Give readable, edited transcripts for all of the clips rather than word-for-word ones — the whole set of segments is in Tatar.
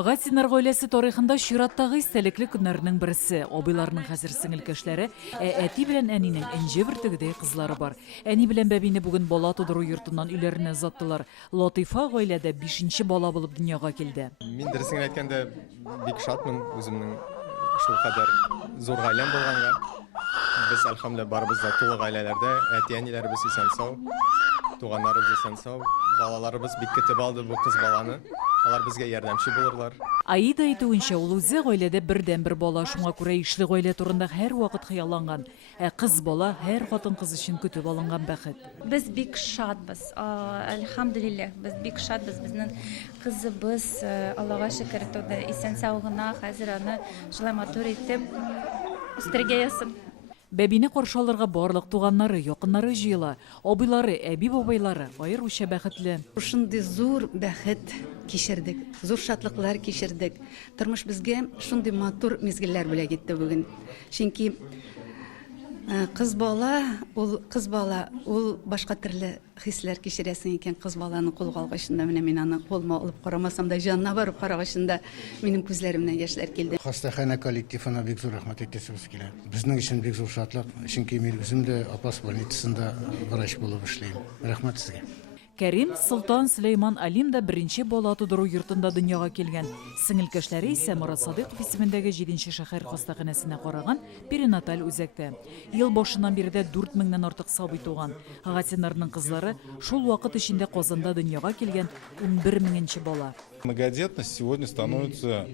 Гатинар гаиләсе тарихында чираттагы истәлекле көннәрнең берсе. Абыйларның хәзер сеңелкәшләре, әти белән әнинең энҗе бөртегедәй кызлары бар. Әни белән бәбине бүген бала тудыру йортыннан өйләренә озаттылар. Латифа гаиләдә 5нче бала булып дөньяга килде. Мин дөресен әйткәндә бик шатмын үземнең шул кадәр зур гаиләм булганга. Без әлхәмдүлилләh барыбыз да тулы гаиләләрдә, әти-әниләребез исән-сау, туганнарыбыз исән-сау, балаларыбыз бик көтеп алды бу кыз баланы. Алар безгә ярдәмче булырлар. Аида әйтүенчә, ул үзе гаиләдә бердән-бер бала, шуңа күрә ишле гаилә турында һәр вакыт хыялланган. Кыз бала һәр хатын-кыз өчен көтеп алынган бәхет. Без бик шатбыз. Әлхәмдүлилләh, без бик шатбыз. Безнең кызыбыз, Аллага шөкер, туды. Исән-сау гына, хәзер аны шулай матур итеп үстергә ясап. Бәбине каршы алырга барлык туганнары, якыннары җыела. Абыйлары, әби-бабайлары аеруча бәхетле. Шундый зур бәхет кичердек, зур шатлыклар кичердек. Тормыш безгә шундый матур мизгелләр бүләк итте бүген. Чөнки кыз бала, ул башка төрле хисләр кичерәсең икән. Кыз баланы кулга алгачында менә мин аны кулыма алып карамасам да, җанына барып карагачында минем күзләремнән яшьләр килде. Хастахана коллективына бик зур рәхмәт әйтәсебез килә. Безнең өчен бик зур шатлык, чөнки мин үзем дә Апас больницасында врач булып эшлим. Рәхмәт сезгә. Кәрим Солтан Сөләйман Алим да беренче бала тудыру йортында дөньяга килгән. Сеңелкәшләре исә Мурат Садыйков исемендәге 7нче шәһәр хастаханәсенә караган перинаталь үзәктә. Ел башыннан биредә 4000-нән артык сабый туган. Гатинарның кызлары шул вакыт эчендә Казанда дөньяга килгән 11000-нче бала. Многодетность сегодня становится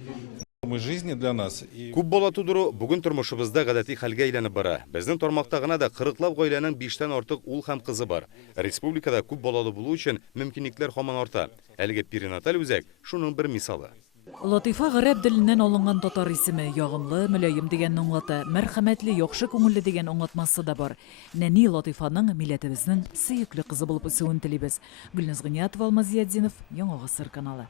нормой жизни для нас. Күп бала тудыру бүген тормышыбызда гадәти хәлгә әйләнеп бара. Безнең тармакта гына да 40лап гаиләнең 5тән артык ул һәм кызы бар. Республикада күп балалы булу өчен мөмкинлекләр һаман арта. Әлеге перинаталь үзәк шуның бер мисалы. Латифа гарәп теленнән алынган татар исеме, ягымлы, мөлаем дигән аңлата, мәрхәмәтле, яхшы күңелле дигән аңлатмасы да бар. Нәни Латифаның милләтебезнең сөекле кызы булып үсүен телибез. Гөлназ Гыниятова, Алмаз Ядзинов, Яңа Гасыр каналы.